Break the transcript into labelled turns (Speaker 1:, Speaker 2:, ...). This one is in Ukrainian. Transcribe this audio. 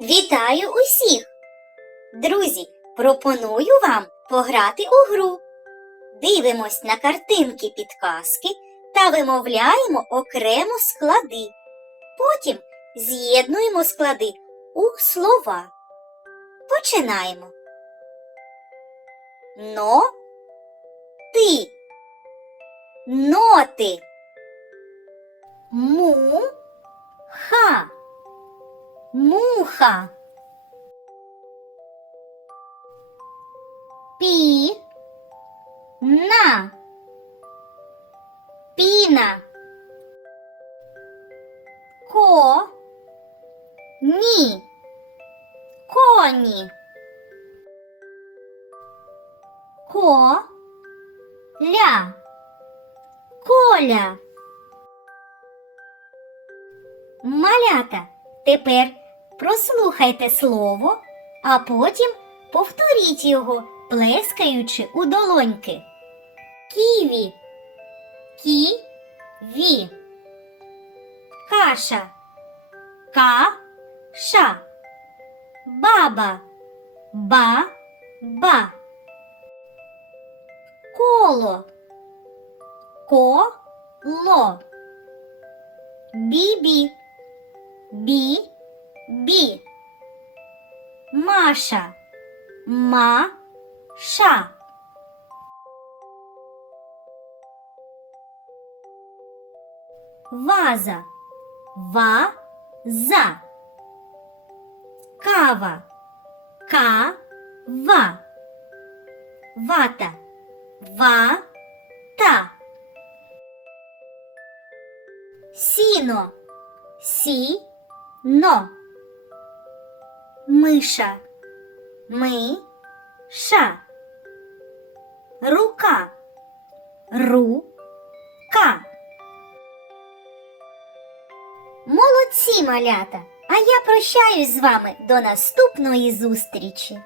Speaker 1: Вітаю усіх! Друзі, пропоную вам пограти у гру. Дивимось на картинки підказки та вимовляємо окремо склади. Потім з'єднуємо склади у слова. Починаємо. Но ти. Ноти. Му ха. Муха. Пі. На. Піна. Ко. Ні. Коні. Ко. Ля. Коля. Малята, тепер прослухайте слово, а потім повторіть його, плескаючи у долоньки. Ківі. Кі-ві. Каша. Ка-ша. Баба. Ба-ба. Коло. Ко-ло. Бібі. Бі-бі. Маша. Ма-ша. Ваза. Ва-за. Кава. Ка-ва. Вата. Ва-та. Сіно. Сі-но. Миша. Ми-ша. Рука. Ру-ка. Молодці, малята! А я прощаюсь з вами до наступної зустрічі.